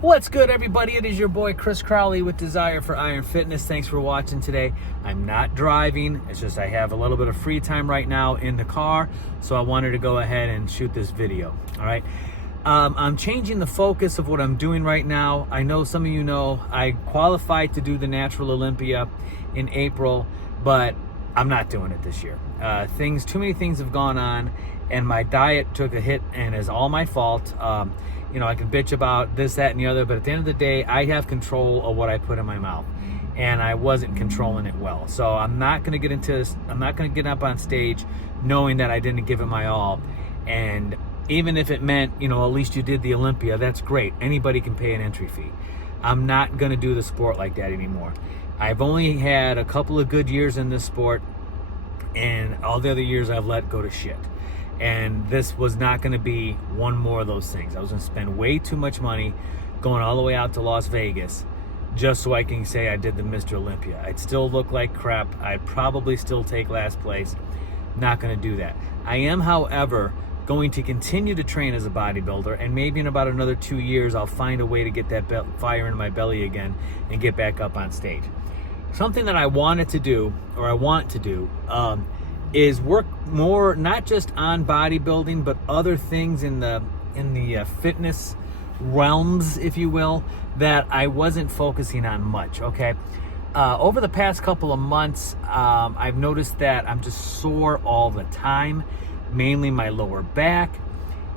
What's good, everybody? It is your boy Chris Crowley with Desire for Iron Fitness. Thanks for watching today. I'm not driving. It's just I have a little bit of free time right now in the car, so I wanted to go ahead and shoot this video. All right. I'm changing the focus of what I'm doing right now. I know some of you know I qualified to do the Natural Olympia in April, but I'm not doing it this year. Too many things have gone on, and my diet took a hit, and is all my fault. You know, I can bitch about this, that, and the other, but at the end of the day, I have control of what I put in my mouth, and I wasn't controlling it well. So I'm not going to get into this. I'm not going to get up on stage knowing that I didn't give it my all. And even if it meant, you know, at least you did the Olympia, that's great. Anybody can pay an entry fee. I'm not going to do the sport like that anymore. I've only had a couple of good years in this sport, and all the other years I've let go to shit. And this was not going to be one more of those things. I was going to spend way too much money going all the way out to Las Vegas just so I can say I did the Mr. Olympia. I'd still look like crap. I'd probably still take last place. Not going to do that. I am, however, going to continue to train as a bodybuilder, and maybe in about another 2 years, I'll find a way to get that fire in my belly again and get back up on stage. Something that I want to do, is work more not just on bodybuilding, but other things in the fitness realms, if you will, that I wasn't focusing on much. Okay, over the past couple of months, I've noticed that I'm just sore all the time, mainly my lower back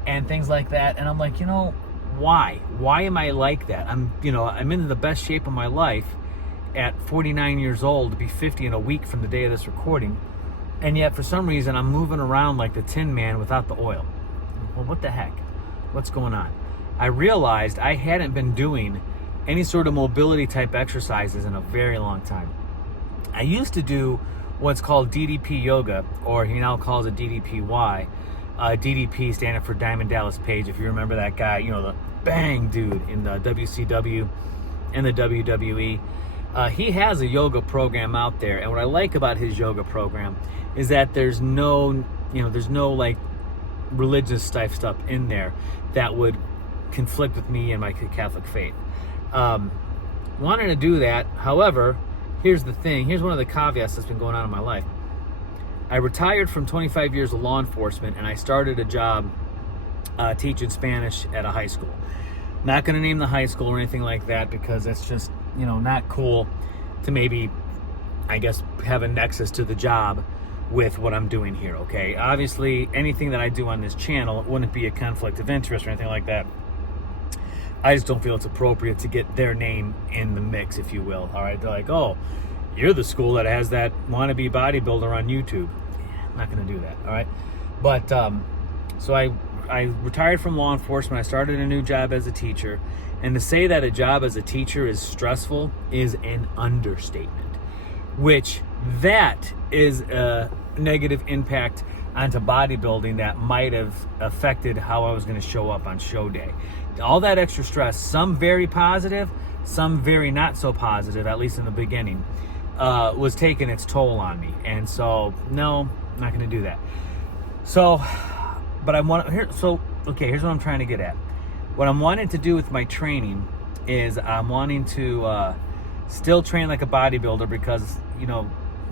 and things like that. And I'm like, you know, why am I like that? I'm in the best shape of my life at 49 years old, to be 50 in a week from the day of this recording. And yet, for some reason, I'm moving around like the Tin Man without the oil. Well, what the heck? What's going on? I realized I hadn't been doing any sort of mobility type exercises in a very long time. I used to do what's called DDP Yoga, or he now calls it DDPY. DDP standing for Diamond Dallas Page, if you remember that guy, you know, the bang dude in the WCW and the WWE. He has a yoga program out there, and what I like about his yoga program is that there's no like religious type stuff in there that would conflict with me and my Catholic faith. Wanted to do that. However, here's the thing. Here's one of the caveats that's been going on in my life. I retired from 25 years of law enforcement, and I started a job teaching Spanish at a high school. Not going to name the high school or anything like that, because that's just, you know, not cool to maybe, I guess, have a nexus to the job with what I'm doing here, okay? Obviously, anything that I do on this channel wouldn't be a conflict of interest or anything like that. I just don't feel it's appropriate to get their name in the mix, if you will, all right? They're like, oh, you're the school that has that wannabe bodybuilder on YouTube. Yeah, I'm not gonna do that, all right? But, so I retired from law enforcement. I started a new job as a teacher. And to say that a job as a teacher is stressful is an understatement, which that is a negative impact onto bodybuilding that might have affected how I was going to show up on show day. All that extra stress, some very positive, some very not so positive, at least in the beginning, was taking its toll on me. And so, no, I'm not going to do that. So, but here's what I'm trying to get at. What I'm wanting to do with my training is I'm wanting to still train like a bodybuilder, because, you know,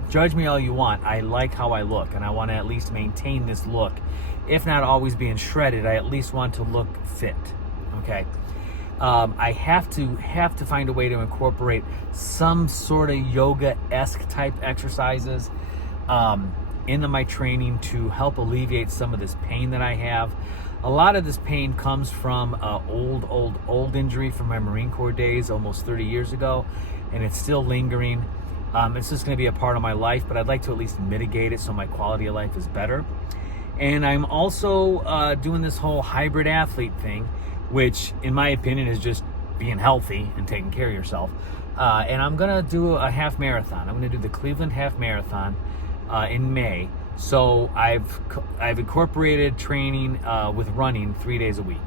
judge me all you want, I like how I look, and I want to at least maintain this look. If not always being shredded, I at least want to look fit, okay? I have to find a way to incorporate some sort of yoga-esque type exercises into my training to help alleviate some of this pain that I have. A lot of this pain comes from old injury from my Marine Corps days almost 30 years ago, and it's still lingering. It's just going to be a part of my life, but I'd like to at least mitigate it so my quality of life is better. And I'm also doing this whole hybrid athlete thing, which in my opinion is just being healthy and taking care of yourself. And I'm going to do a half marathon. I'm going to do the Cleveland Half Marathon in May. So I've incorporated training with running 3 days a week.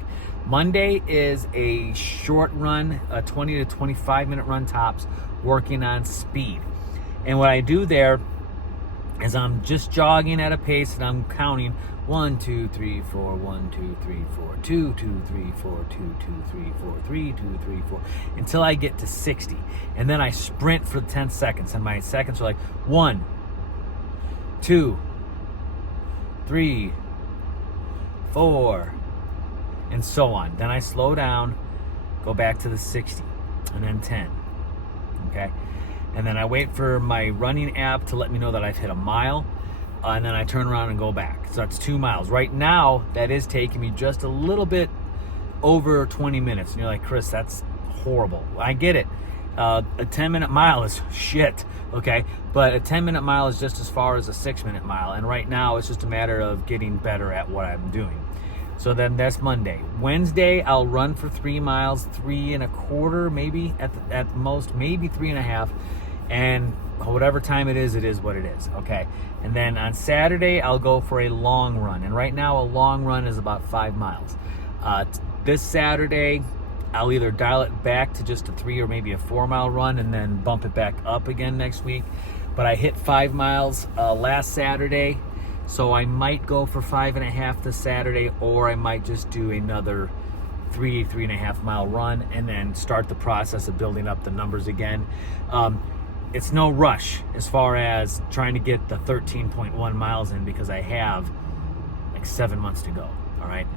Monday is a short run, a 20 to 25 minute run tops, working on speed. And what I do there as I'm just jogging at a pace and I'm counting 1, 2, 3, 4, 1, 2, 3, 4, 2, 2, 3, 4, 2, 2, 3, 4, 3, 2, 3, 4, until I get to 60. And then I sprint for 10 seconds, and my seconds are like 1, 2, 3, 4, and so on. Then I slow down, go back to the 60, and then 10. Okay? And then I wait for my running app to let me know that I've hit a mile, and then I turn around and go back. So that's 2 miles. Right now, that is taking me just a little bit over 20 minutes. And you're like, Chris, that's horrible. I get it. A 10-minute mile is shit, okay? But a 10-minute mile is just as far as a 6-minute mile. And right now, it's just a matter of getting better at what I'm doing. So then that's Monday. Wednesday, I'll run for 3 miles, 3.25, maybe at most, maybe 3.5. And whatever time it is what it is, okay? And then on Saturday, I'll go for a long run. And right now, a long run is about 5 miles. This Saturday, I'll either dial it back to just a 3 or maybe a 4 mile run and then bump it back up again next week. But I hit 5 miles last Saturday, so I might go for 5.5 this Saturday, or I might just do another 3.5 mile run and then start the process of building up the numbers again. It's no rush as far as trying to get the 13.1 miles in, because I have like 7 months to go, all right?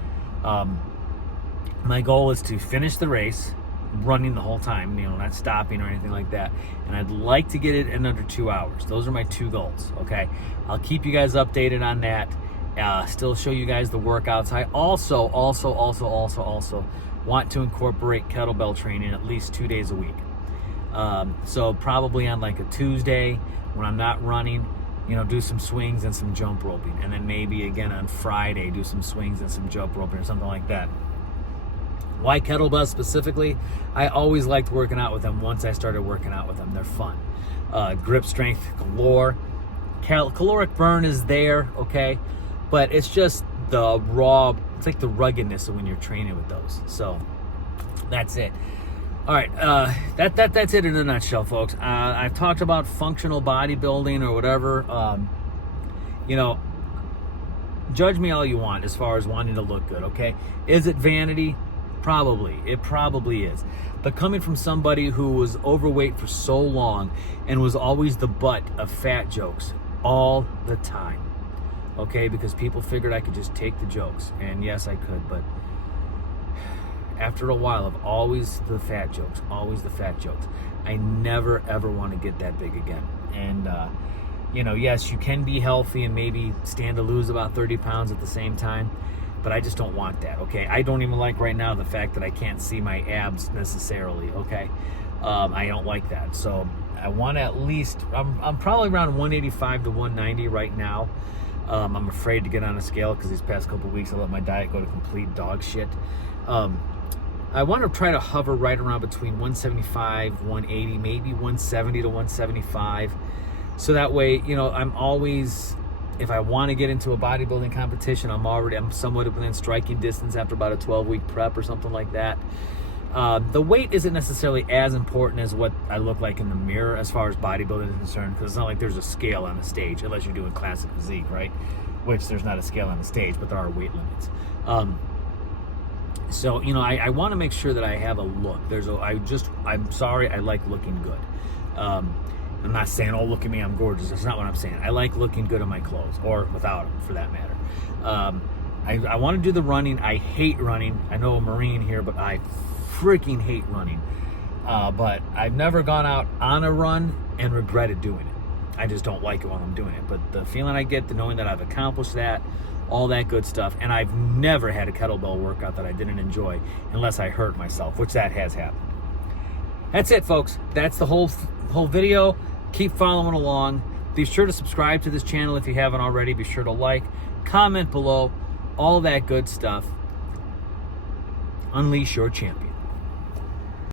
My goal is to finish the race running the whole time, not stopping or anything like that. And I'd like to get it in under 2 hours. Those are my 2 goals, okay? I'll keep you guys updated on that. Still show you guys the workouts. I also want to incorporate kettlebell training at least 2 days a week. So probably on like a Tuesday when I'm not running, do some swings and some jump roping. And then maybe again on Friday, do some swings and some jump roping or something like that. Why kettlebells specifically? I always liked working out with them once I started working out with them. They're fun. Grip strength galore. Caloric burn is there, okay? But it's just the raw, it's like the ruggedness of when you're training with those. So that's it. All right, that's it in a nutshell, folks. I've talked about functional bodybuilding or whatever. Judge me all you want as far as wanting to look good, okay? Is it vanity? Probably. It probably is. But coming from somebody who was overweight for so long and was always the butt of fat jokes all the time, okay? Because people figured I could just take the jokes. And yes, I could, but after a while of always the fat jokes, I never ever want to get that big again. And yes, you can be healthy and maybe stand to lose about 30 pounds at the same time, but I just don't want that, okay? I don't even like right now the fact that I can't see my abs necessarily, okay? I don't like that. So I want to at least, I'm probably around 185 to 190 right now. I'm afraid to get on a scale because these past couple weeks I let my diet go to complete dog shit. I want to try to hover right around between 175, 180, maybe 170 to 175. So that way, I'm always, if I want to get into a bodybuilding competition, I'm somewhat within striking distance after about a 12-week prep or something like that. The weight isn't necessarily as important as what I look like in the mirror as far as bodybuilding is concerned, because it's not like there's a scale on the stage, unless you're doing classic physique, right? Which there's not a scale on the stage, but there are weight limits. So, I want to make sure that I have a look. I'm sorry, I like looking good. I'm not saying, oh, look at me, I'm gorgeous. That's not what I'm saying. I like looking good in my clothes, or without them, for that matter. I want to do the running. I hate running. I know a Marine here, but I freaking hate running. But I've never gone out on a run and regretted doing it. I just don't like it while I'm doing it. But the feeling I get, the knowing that I've accomplished that, all that good stuff, and I've never had a kettlebell workout that I didn't enjoy unless I hurt myself, which that has happened. That's it, folks. That's the whole video. Keep following along. Be sure to subscribe to this channel if you haven't already. Be sure to like, comment below, all that good stuff. Unleash your champion.